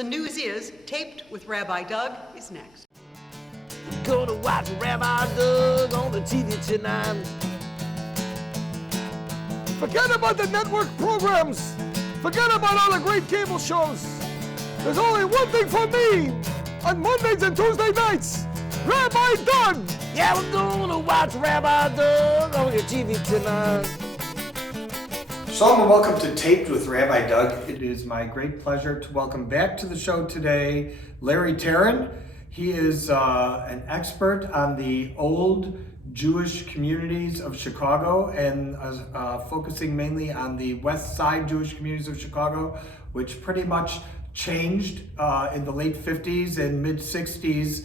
The News Is, Taped with Rabbi Doug, is next. Go to watch Rabbi Doug on the TV tonight. Forget about the network programs. Forget about all the great cable shows. There's only one thing for me on Mondays and Tuesday nights. Rabbi Doug. Yeah, we're going to watch Rabbi Doug on your TV tonight. Shalom and welcome to Taped with Rabbi Doug. It is my great pleasure to welcome back to the show today Larry Teren. He is an expert on the old Jewish communities of Chicago and focusing mainly on the West Side Jewish communities of Chicago, which pretty much changed in the late 50s and mid 60s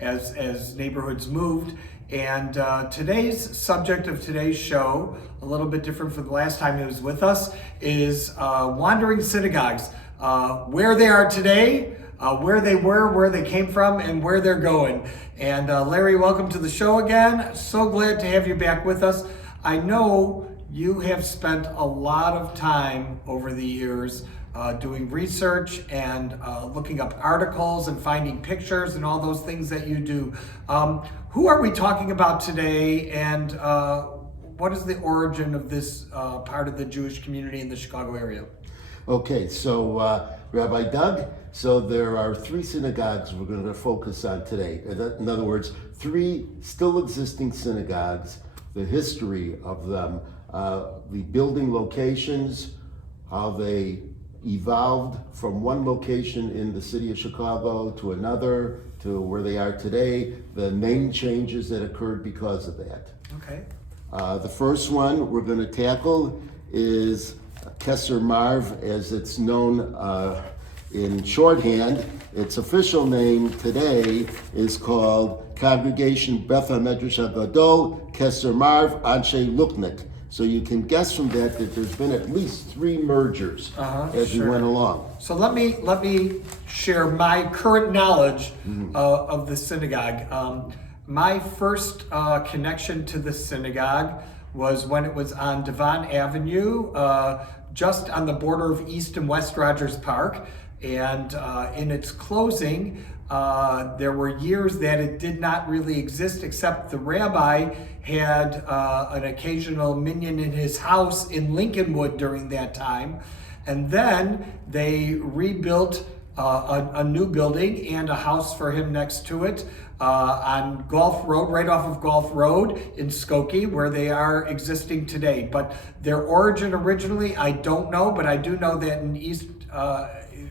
as neighborhoods moved. And today's subject of today's show, a little bit different from the last time he was with us, is wandering synagogues, where they are today, where they were, where they came from, and where they're going. And Larry, welcome to the show again. So glad to have you back with us. I know you have spent a lot of time over the years doing research and looking up articles and finding pictures and all those things that you do. Who are we talking about today, and what is the origin of this part of the Jewish community in the Chicago area? Okay, so Rabbi Doug, so there are three synagogues we're going to focus on today. In other words, three still existing synagogues, the history of them, the building locations, how they evolved from one location in the city of Chicago to another, to where they are today, the name changes that occurred because of that. Okay. The first one we're going to tackle is Kesser Marv, as it's known in shorthand. Its official name today is called Congregation Beth HaMedrash HaGadol Kesser Marv Anshe Luknik. So you can guess from that there's been at least three mergers as we went along. So let me share my current knowledge of the synagogue. My first connection to the synagogue was when it was on Devon Avenue, just on the border of East and West Rogers Park. And in its closing, there were years that it did not really exist, except the rabbi had an occasional minyan in his house in Lincolnwood during that time. And then they rebuilt a new building and a house for him next to it on Gulf Road, right off of Gulf Road in Skokie, where they are existing today. But their origin originally, I don't know, but I do know that in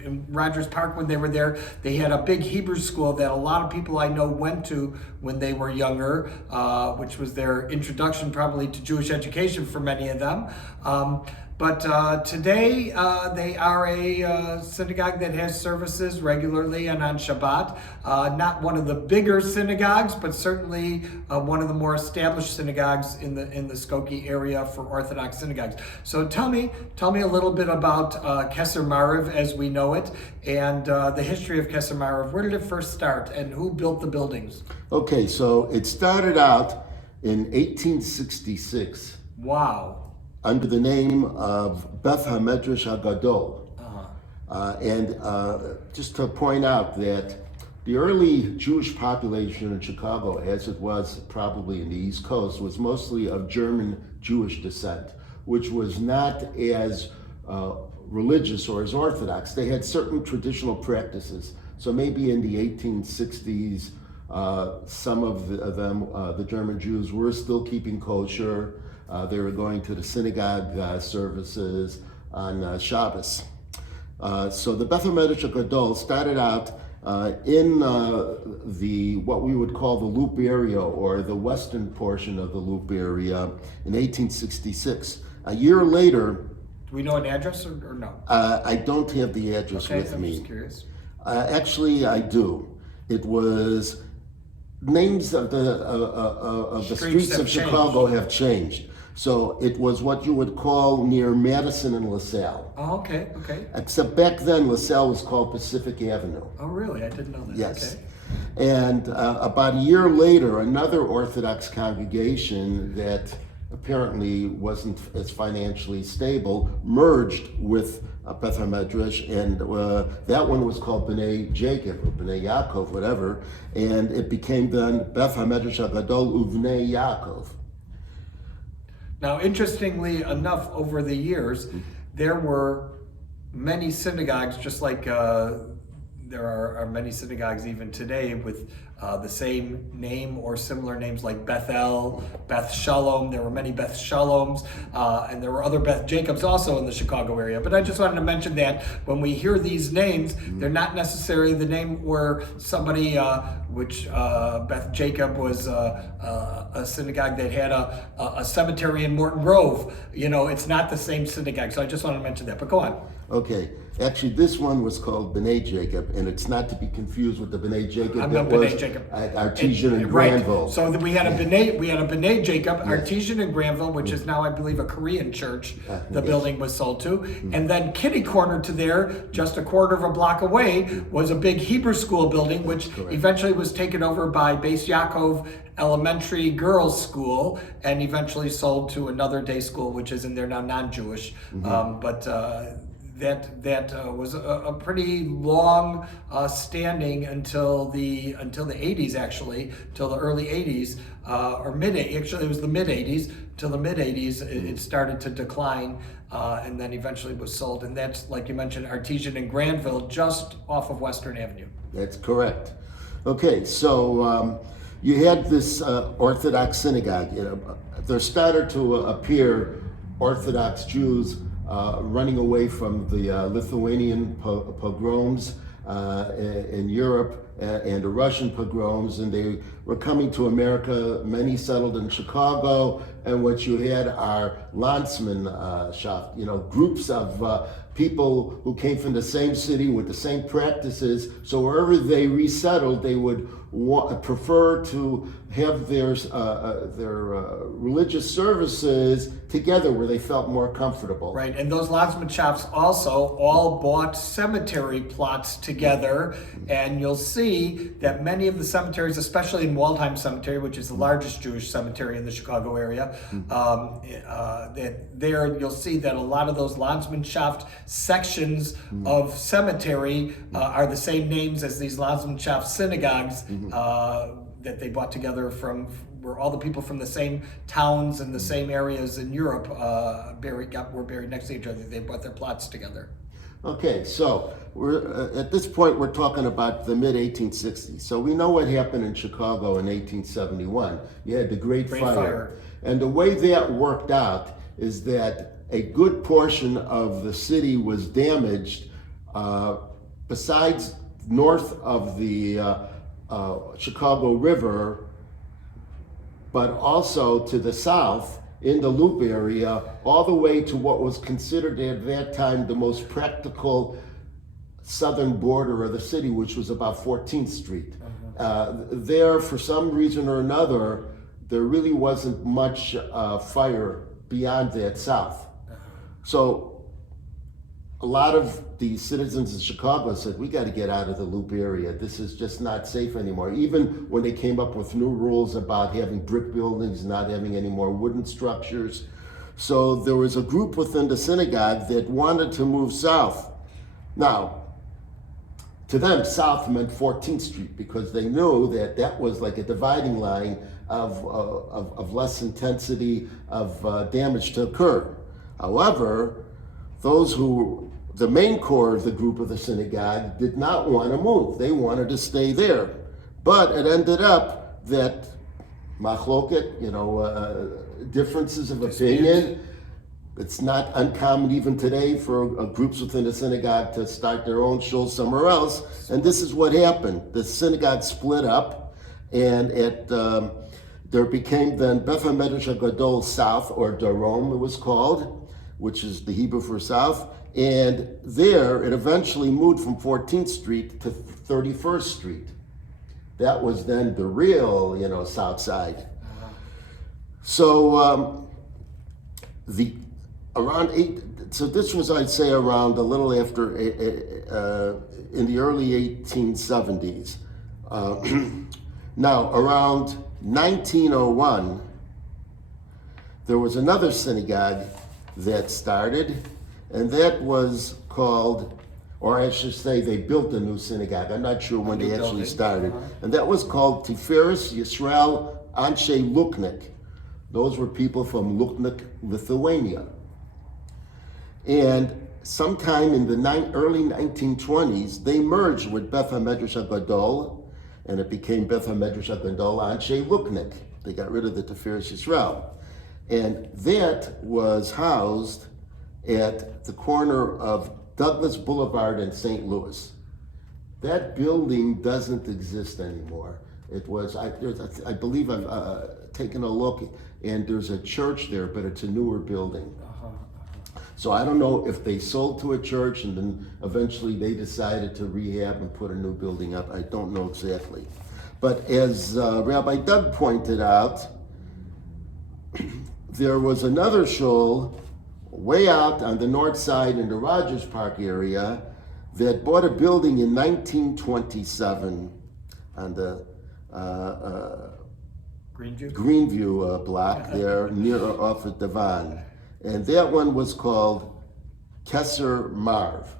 in Rogers Park, when they were there, they had a big Hebrew school that a lot of people I know went to when they were younger, which was their introduction probably to Jewish education for many of them. But today they are a synagogue that has services regularly and on Shabbat. Not one of the bigger synagogues, but certainly one of the more established synagogues in the Skokie area for Orthodox synagogues. So tell me a little bit about Kesser Marv as we know it, and the history of Kesser Marv. Where did it first start, and who built the buildings? Okay, so it started out in 1866. Wow. Under the name of Beth HaMedrash HaGadol. And just to point out that the early Jewish population in Chicago, as it was probably in the East Coast, was mostly of German Jewish descent, which was not as religious or as Orthodox. They had certain traditional practices. So maybe in the 1860s, some of them, the German Jews, were still keeping kosher. They were going to the synagogue services on Shabbos. So the Beth HaMedrash HaGadol started out in the what we would call the Loop area, or the western portion of the Loop area, in 1866. A year later. Do we know an address or no? I don't have the address with me. I'm just curious. Actually, I do. It was names of the streets of Chicago have changed. So it was what you would call near Madison and LaSalle. Oh, okay. Except back then, LaSalle was called Pacific Avenue. Oh, really? I didn't know that. Yes. Okay. And about a year later, another Orthodox congregation that apparently wasn't as financially stable, merged with Beth HaMedrash, and that one was called B'nai Jacob, or B'nai Yaakov, whatever, and it became then Beth HaMedrash HaGadol Uvnei Yaakov. Now, interestingly enough, over the years, there were many synagogues, just like there are many synagogues even today with the same name or similar names, like Bethel, Beth Shalom. There were many Beth Shaloms, and there were other Beth Jacobs also in the Chicago area. But I just wanted to mention that when we hear these names, they're not necessarily the name where somebody, Beth Jacob was a synagogue that had a cemetery in Morton Grove. You know, it's not the same synagogue. So I just want to mention that. But go on. Okay. Actually, this one was called B'nai Jacob, and it's not to be confused with the B'nai Jacob I'm that not was B'nai Jacob. at Artesian and Right. Granville. So we had a B'nai Jacob, Artesian and Granville, which is now, I believe, a Korean church. The Yes. building was sold to, and then kitty corner to there, just a quarter of a block away, was a big Hebrew school building, which eventually was taken over by Beis Yaakov Elementary Girls School, and eventually sold to another day school, which is in there now, non-Jewish. That was a pretty long standing until the 80s, actually, till the early 80s, or actually it was the mid 80s. Till the mid 80s, it started to decline, and then eventually was sold. And that's, like you mentioned, Artesian and Granville, just off of Western Avenue. That's correct. Okay, so you had this Orthodox synagogue. You know, there started to appear Orthodox Jews running away from the Lithuanian pogroms in Europe and the Russian pogroms, and they were coming to America. Many settled in Chicago, and what you had are Landsmannschaft, you know, groups of people who came from the same city with the same practices. So wherever they resettled, they would prefer to have their religious services together where they felt more comfortable. Right, and those Landsmannschafts also all bought cemetery plots together, and you'll see that many of the cemeteries, especially in Waldheim Cemetery, which is the largest Jewish cemetery in the Chicago area, that there you'll see that a lot of those Landsmannschaft sections of cemetery are the same names as these Landsmannschaft synagogues that they bought together from, where all the people from the same towns and the same areas in Europe were buried next to each other. They bought their plots together. Okay, so we're at this point we're talking about the mid 1860s. So we know what happened in Chicago in 1871. You had the Great Fire. And the way that worked out is that a good portion of the city was damaged, besides north of the Chicago River, but also to the south in the Loop area, all the way to what was considered at that time the most practical southern border of the city, which was about 14th Street. There, for some reason or another, there really wasn't much fire beyond that south. So a lot of the citizens of Chicago said, we got to get out of the Loop area. This is just not safe anymore. Even when they came up with new rules about having brick buildings, not having any more wooden structures. So there was a group within the synagogue that wanted to move south. Now, to them, south meant 14th Street, because they knew that that was like a dividing line of less intensity of damage to occur. However, the main core of the group of the synagogue did not want to move. They wanted to stay there. But it ended up that machloket, differences of opinion. It's not uncommon even today for groups within the synagogue to start their own shul somewhere else. And this is what happened. The synagogue split up, and there became then Beth HaMedrash HaGadol South, or Darom it was called, which is the Hebrew for south. And there, it eventually moved from 14th Street to 31st Street. That was then the real, south side. So so this was, I'd say, around a little after, in the early 1870s. Now, around 1901, there was another synagogue that started, and that was called, or I should say they built a new synagogue. I'm not sure when they actually started. And that was called Tiferes Yisrael Anshe Luknik. Those were people from Luknik, Lithuania. And sometime in the early 1920s, they merged with Beth HaMedrash HaGadol, and it became Beth HaMedrash HaGadol Anshe Luknik. They got rid of the Tiferes Yisrael. And that was housed at the corner of Douglas Boulevard in St. Louis. That building doesn't exist anymore. It was, I believe I've taken a look, and there's a church there, but it's a newer building. So I don't know if they sold to a church and then eventually they decided to rehab and put a new building up. I don't know exactly. But as Rabbi Doug pointed out, there was another shul way out on the north side in the Rogers Park area that bought a building in 1927 on the Greenview block there near off at Devon. And that one was called Kesser Marv.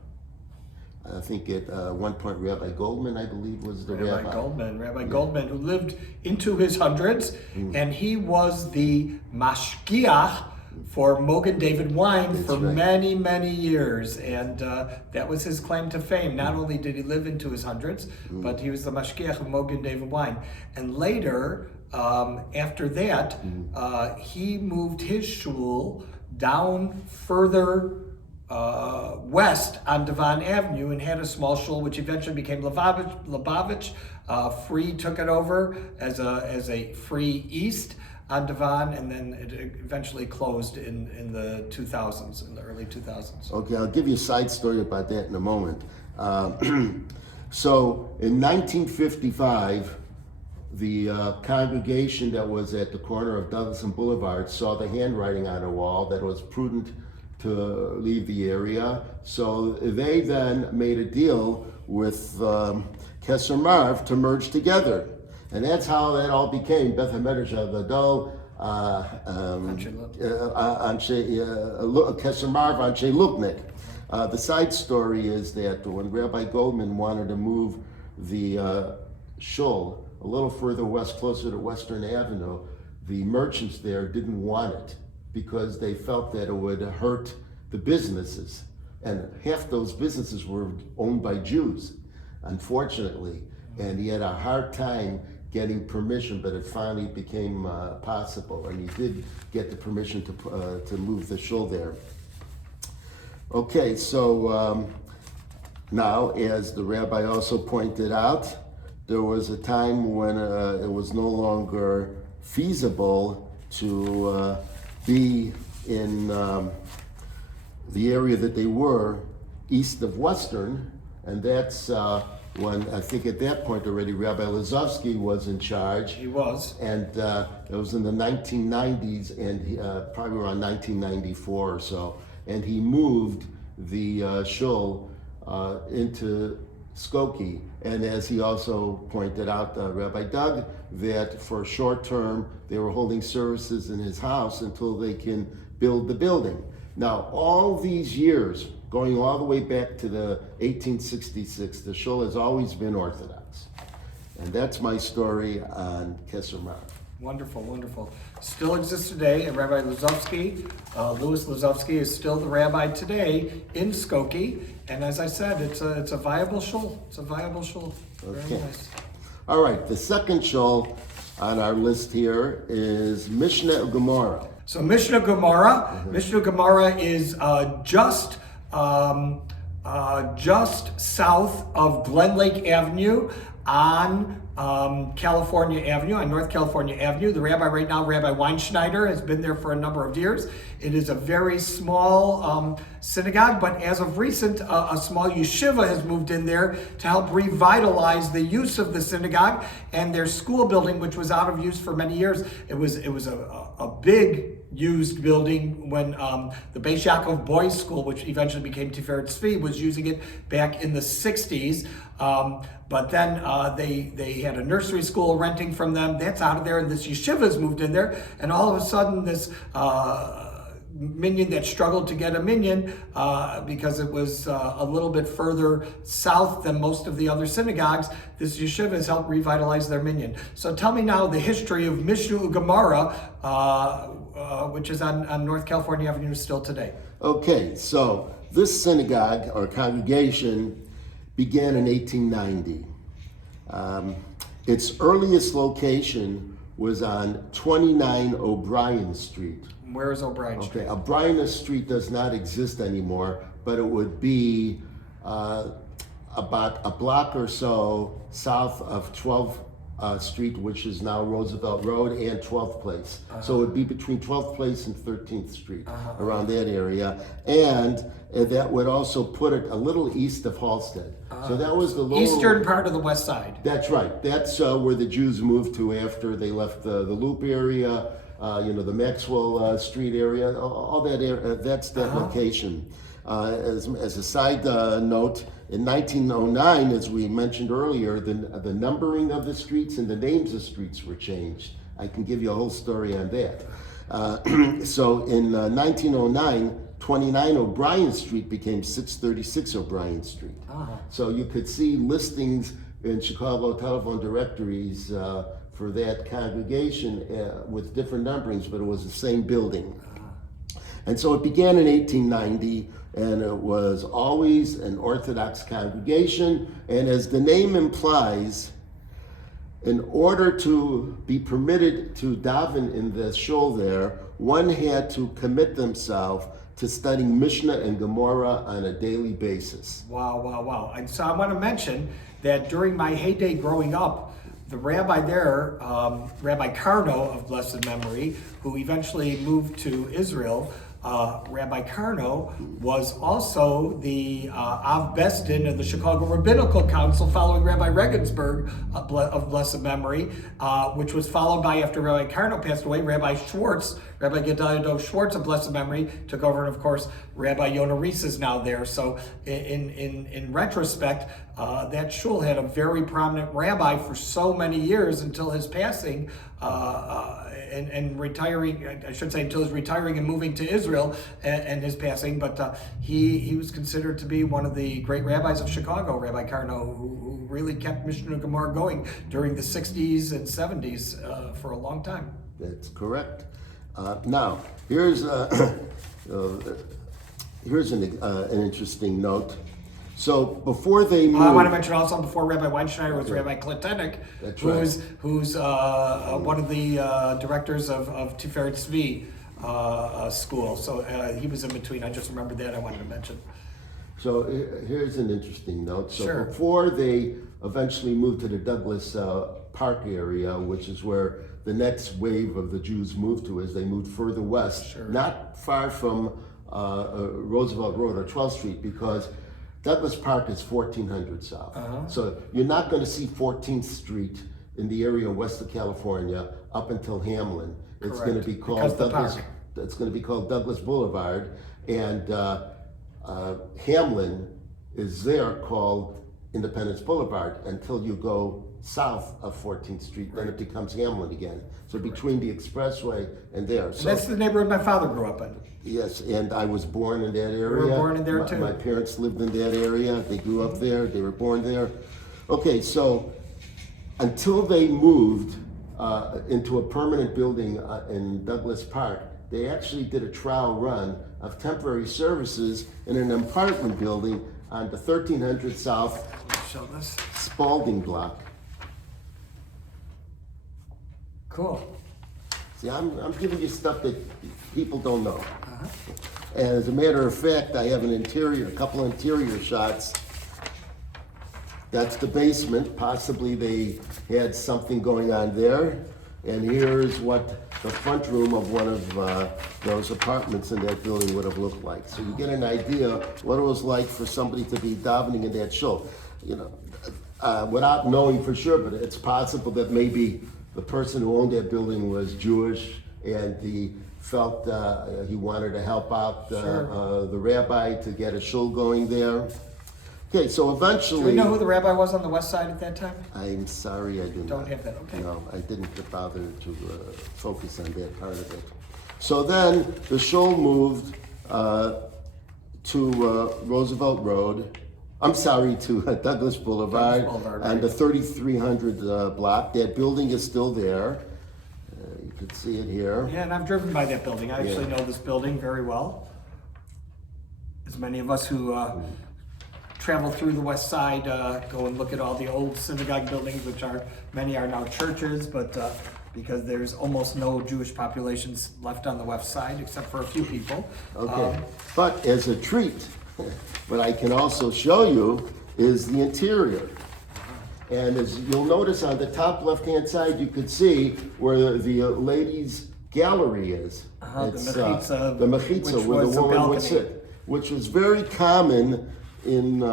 I think at one point Rabbi Goldman, I believe, was the rabbi. Rabbi Goldman, who lived into his hundreds, and he was the mashgiach for Mogen David Wine for many, many years. And that was his claim to fame. Not only did he live into his hundreds, but he was the mashgiach of Mogen David Wine. And later, after that, he moved his shul down further west on Devon Avenue and had a small shul which eventually became Lubavitch. Free took it over as a Free East on Devon, and then it eventually closed in the 2000s, in the early 2000s. Okay, I'll give you a side story about that in a moment. So in 1955, the congregation that was at the corner of Douglas and Boulevard saw the handwriting on a wall that it was prudent to leave the area. So they then made a deal with Kesser Marv to merge together. And that's how that all became Beth HaMedrash HaGadol, Kesser Marv Anshe Luknik. The side story is that when Rabbi Goldman wanted to move the shul a little further west, closer to Western Avenue, the merchants there didn't want it because they felt that it would hurt the businesses. And half those businesses were owned by Jews, unfortunately. And he had a hard time getting permission, but it finally became possible. And he did get the permission to move the shul there. Okay, so now, as the rabbi also pointed out, there was a time when it was no longer feasible to be in the area that they were east of Western, and that's when I think at that point already Rabbi Lazovsky was in charge. He was. And it was in the 1990s, and probably around 1994 or so, and he moved the shul into Skokie. And as he also pointed out, Rabbi Doug, that for short term, they were holding services in his house until they can build the building. Now, all these years, going all the way back to the 1866, the shul has always been Orthodox. And that's my story on Kesser Marv. Wonderful, wonderful. Still exists today, and Rabbi Lazovsky, Louis Lazovsky, is still the rabbi today in Skokie. And as I said, it's a viable shul. It's a viable shul. Very nice. All right, the second shul on our list here is Mishnah Gemara. So Mishnah Gemara, Mishnah Gemara is just south of Glen Lake Avenue on California Avenue, on North California Avenue. The rabbi right now, Rabbi Weinschneider, has been there for a number of years. It is a very small synagogue, but as of recent, a small yeshiva has moved in there to help revitalize the use of the synagogue and their school building, which was out of use for many years. It was a big used building when the Beis Yaakov Boys School, which eventually became Tiferet Tzvi, was using it back in the 60s. But then they had a nursery school renting from them. That's out of there, and this yeshiva's moved in there. And all of a sudden, this minyan that struggled to get a minyan because it was a little bit further south than most of the other synagogues, this yeshiva has helped revitalize their minyan. So tell me now the history of Mishnah Gemara, which is on North California Avenue still today. Okay, so this synagogue or congregation began in 1890. Its earliest location was on 29 O'Brien Street. Where is O'Brien Street? Okay, O'Brien Street does not exist anymore, but it would be about a block or so south of 12th Street, which is now Roosevelt Road, and 12th Place. So it would be between 12th Place and 13th Street, around that area. And that would also put it a little east of Halsted. So that was the lower, eastern part of the west side. That's right. That's where the Jews moved to after they left the Loop area, the Maxwell Street area, all that area. That's that location. As a side note, in 1909, as we mentioned earlier, the numbering of the streets and the names of streets were changed. I can give you a whole story on that. So in 1909, 29 O'Brien Street became 636 O'Brien Street. So you could see listings in Chicago telephone directories for that congregation with different numberings, but it was the same building. And so it began in 1890, and it was always an Orthodox congregation. And as the name implies, in order to be permitted to daven in the shul there, one had to commit themselves to studying Mishnah and Gemara on a daily basis. Wow. And so I want to mention that during my heyday growing up, the rabbi there, Rabbi Karno of blessed memory, who eventually moved to Israel, Rabbi Karno was also the Av Besdin of the Chicago Rabbinical Council following Rabbi Regensburg of blessed memory, which was followed by, after Rabbi Karno passed away, Rabbi Schwartz, Rabbi Gedaliah Schwartz of blessed memory took over, and of course Rabbi Yonah Rees is now there. So in retrospect, that shul had a very prominent rabbi for so many years until his passing, and retiring, I should say, until his retiring and moving to Israel and his passing. But he was considered to be one of the great rabbis of Chicago, Rabbi Karno, who really kept Mishnah and Gemara going during the 60s and 70s for a long time. That's correct. Now, here's an interesting note. So before they moved, I want to mention also, before Rabbi Weinschneider was Rabbi Kletenik, who's one of the directors of Tiferet Tzvi school. So he was in between. I just remembered that. I wanted to mention. So here's an interesting note. So Sure. Before they eventually moved to the Douglas Park area, which is where the next wave of the Jews moved to as they moved further west, not far from Roosevelt Road or 12th Street, because Douglas Park is 1400 south. So you're not going to see 14th Street in the area west of California up until Hamlin. It's going to be called Douglas. It's going to be called Douglas Boulevard, and Hamlin is there called Independence Boulevard until you go south of 14th Street. Then it becomes Hamlin again. So between the expressway and there. So that's the neighborhood my father grew up in. yes, and I was born in that area. You were born in there too. My parents lived in that area. They grew up there. They were born there. Okay, so until they moved into a permanent building in Douglas Park, they actually did a trial run of temporary services in an apartment building on the 1300 South Show this. Spalding block. Cool. See, I'm giving you stuff that people don't know. And as a matter of fact, I have a couple interior shots. That's the basement. Possibly they had something going on there. And here's what the front room of one of those apartments in that building would have looked like. So you get an idea what it was like for somebody to be davening in that shul. Without knowing for sure, but it's possible that maybe the person who owned that building was Jewish, and the felt he wanted to help out Sure. the rabbi to get a shul going there. Okay, so Do eventually... we know who the rabbi was on the west side at that time? I'm sorry I do not. Don't have that, okay. No, I didn't bother to focus on that part of it. So then the shul moved to Roosevelt Road. I'm sorry, to Douglas Boulevard, Boulevard, and right. the 3300 block. That building is still there. You can see it here. Yeah, and I've driven by that building. I actually Yeah. know this building very well. As many of us who travel through the west side go and look at all the old synagogue buildings, which many are now churches, but because there's almost no Jewish populations left on the west side, except for a few people. Okay, but as a treat, what I can also show you is the interior. And as you'll notice on the top left-hand side, you could see where the ladies' gallery is. The It's, mechitza, the mechitza, which where was the a woman would balcony. sit, which was very common in.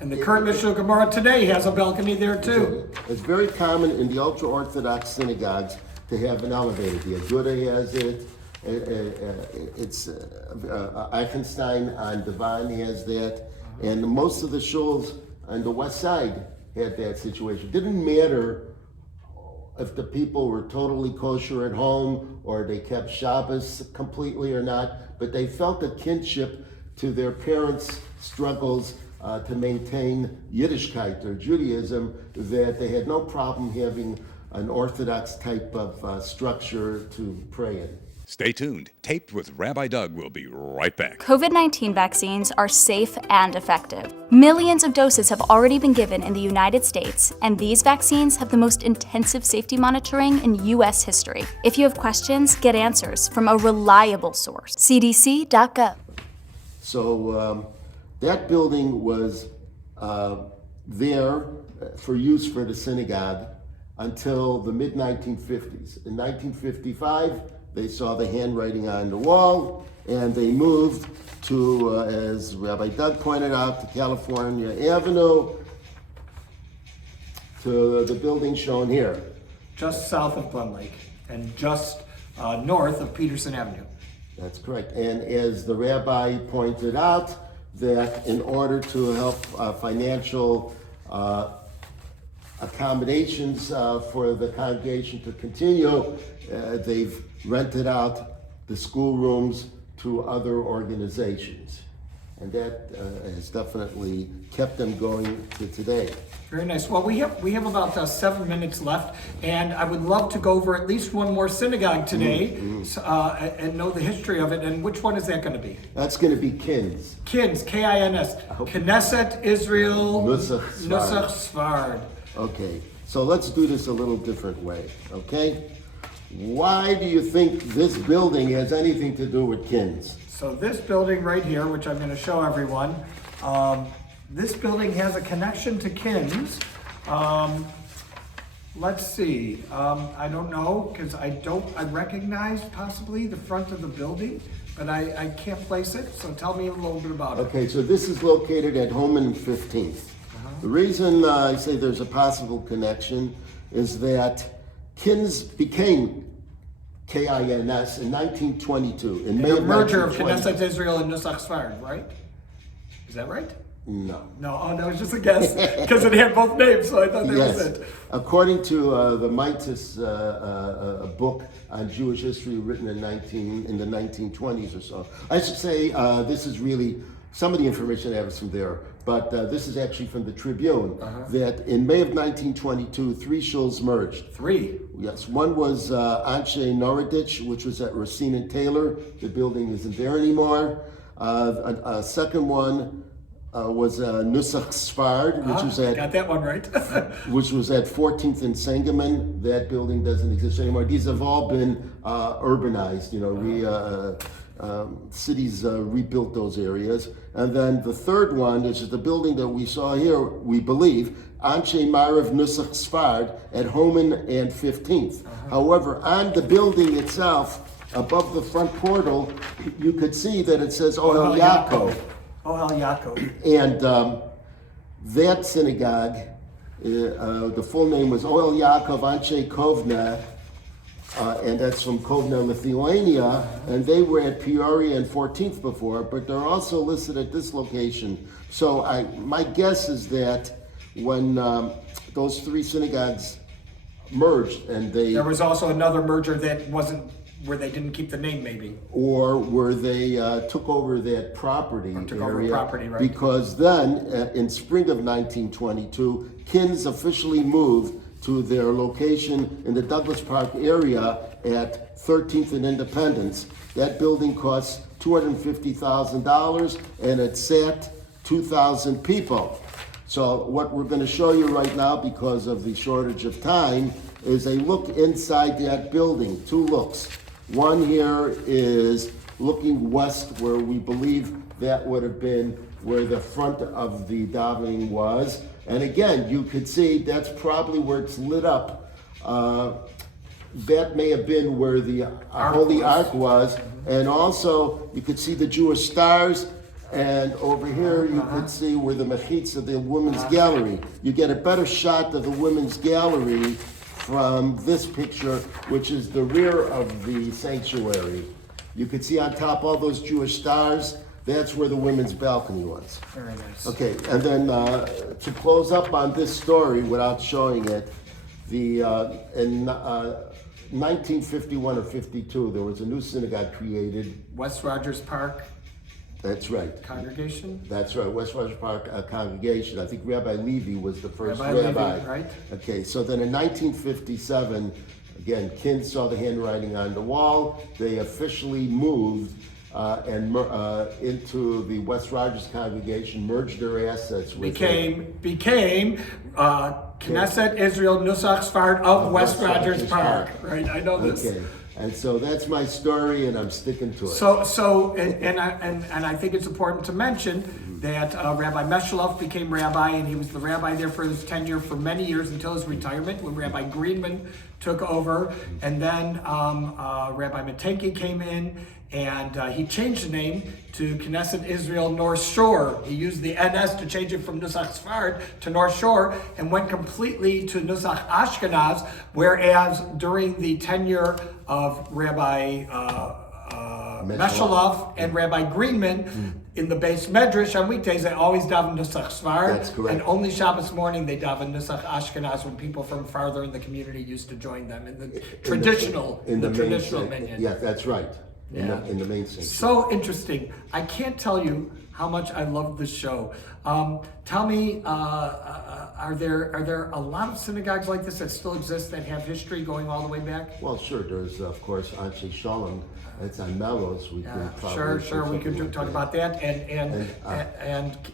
And the current Mishnah Gemara today has a balcony there too. It's very common in the ultra-Orthodox synagogues to have an elevator. The Aguda has it. It's Eichenstein on Devon has that, and most of the shuls on the west side had that situation. Didn't matter if the people were totally kosher at home or they kept Shabbos completely or not, but they felt a kinship to their parents' struggles to maintain Yiddishkeit or Judaism, that they had no problem having an Orthodox type of structure to pray in. Stay tuned. Taped with Rabbi Doug will be right back. COVID-19 vaccines are safe and effective. Millions of doses have already been given in the United States, and these vaccines have the most intensive safety monitoring in U.S. history. If you have questions, get answers from a reliable source. CDC.gov. So that building was there for use for the synagogue until the mid-1950s. In 1955, they saw the handwriting on the wall, and they moved to, as Rabbi Doug pointed out, to California Avenue, to the building shown here. Just south of Glen Lake and just north of Peterson Avenue. That's correct. And as the rabbi pointed out, that in order to help financial accommodations for the congregation to continue, they've rented out the schoolrooms to other organizations. And that has definitely kept them going to today. Very nice. Well, we have about 7 minutes left, and I would love to go over at least one more synagogue today and know the history of it. And which one is that going to be? That's going to be Kins. Kins, K-I-N-S. Knesset Israel Nusach Sfard. Nusach Sfard. Okay, so let's do this a little different way, okay? Why do you think this building has anything to do with Kins? So this building right here, which I'm going to show everyone, this building has a connection to Kins. Let's see. I don't know, because I recognize possibly the front of the building, but I can't place it. So tell me a little bit about it. Okay, so this is located at Homan and 15th. The reason I say there's a possible connection is that Kins became KINS in 1922. In May The of merger of 1920. Knesset Israel and Nusach Sfard, right? Is that right? No. No, oh, that was just a guess, because it had both names, so I thought that Yes. was it. According to the Mites book on Jewish history written in the 1920s or so. I should say this is really, some of the information I have is from there, but this is actually from the Tribune, that in May of 1922, 3 shuls merged. 3. Yes, one was Anshe Norodich, which was at Racine and Taylor. The building isn't there anymore. A second one was Nusach Sfard, which was at Got that one right. which was at 14th and Sangamon. That building doesn't exist anymore. These have all been urbanized, cities rebuilt those areas. And then the third one, which is the building that we saw here, we believe, Anshe Marav Nusach Sfard at Homan and 15th. However, on the building itself, above the front portal, you could see that it says Ohel Yaakov. Ohel Yaakov. And that synagogue, the full name was Ohel Yaakov Anshe Kovna and that's from Kovna, Lithuania, and they were at Peoria and 14th before, but they're also listed at this location. So my guess is that when those three synagogues merged and There was also another merger that wasn't, where they didn't keep the name maybe. or where they took over that property took over area, property, right. because then in spring of 1922, Kins officially moved to their location in the Douglas Park area at 13th and Independence. That building cost $250,000 and it sat 2,000 people. So what we're going to show you right now, because of the shortage of time, is a look inside that building. Two looks. One here is looking west, where we believe that would have been where the front of the davening was. And again, you could see that's probably where it's lit up. That may have been where the Holy Ark was. And also, you could see the Jewish stars. And over here, you could see where the mechitza, the women's gallery. You get a better shot of the women's gallery from this picture, which is the rear of the sanctuary. You could see on top all those Jewish stars. That's where the women's balcony was. Very nice. Okay, and then to close up on this story without showing it, in 1951 or 52, there was a new synagogue created. West Rogers Park That's right. congregation? That's right, West Rogers Park congregation. I think Rabbi Levy was the first Rabbi rabbi. Levy, right. Okay, so then in 1957, again, Kins saw the handwriting on the wall. They officially moved into the West Rogers congregation, merged their assets with Became Knesset Israel Nusach Sfard of West Rogers Park. Right, I know this. Okay, and so that's my story, and I'm sticking to it. And I think it's important to mention that Rabbi Meshalov became rabbi, and he was the rabbi there for his tenure for many years until his retirement, when Rabbi Greenman took over, and then Rabbi Matenki came in, and he changed the name to Knesset Israel North Shore. He used the NS to change it from Nusach Sfard to North Shore, and went completely to Nusach Ashkenaz, whereas during the tenure of Rabbi Meshalov and Rabbi Greenman, in the base medrash on weekdays, they always daven Nusach Sfard. That's correct. And only Shabbos morning they daven Nusach Ashkenaz, when people from farther in the community used to join them in the traditional minyan. Yeah, that's right. Yeah. In the main sanctuary. So interesting. I can't tell you how much I love this show. Tell me, are there a lot of synagogues like this that still exist that have history going all the way back? Well, sure. There's, of course, Anshe Shalom. It's on Melrose. We could probably Sure. We could talk about that, and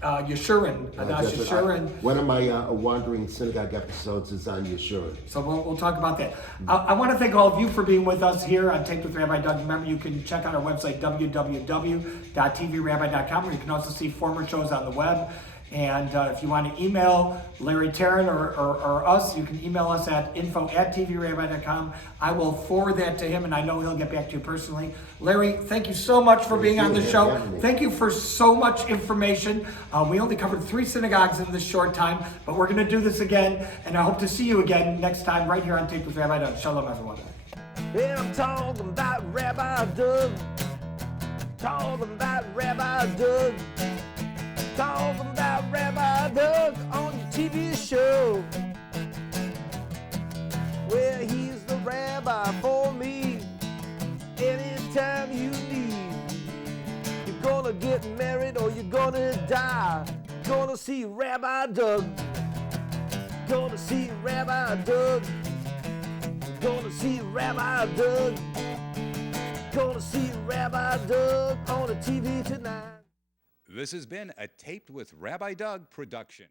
Yeshurun, Adash Yeshurun. One of my Wandering Synagogue episodes is on Yeshurun. So we'll talk about that. I want to thank all of you for being with us here on Taped with Rabbi Doug. Remember, you can check out our website, www.tvrabbi.com, where you can also see former shows on the web. And if you want to email Larry Teren or us, you can email us at info@tvrabbi.com. I will forward that to him, and I know he'll get back to you personally. Larry, thank you so much for being on the show. Thank you for so much information. We only covered 3 synagogues in this short time, but we're going to do this again, and I hope to see you again next time right here on Tape with Rabbi Doug. Shalom, everyone. Yeah, I'm talking about Rabbi Doug. Talking about Rabbi Doug. Talking about Rabbi Doug on your TV show. Well, he's the rabbi for me. Anytime you need. You're gonna get married or you're gonna die. Gonna see Rabbi Doug. Gonna see Rabbi Doug. Gonna see Rabbi Doug. Gonna see Rabbi Doug on the TV tonight. This has been a Taped with Rabbi Doug production.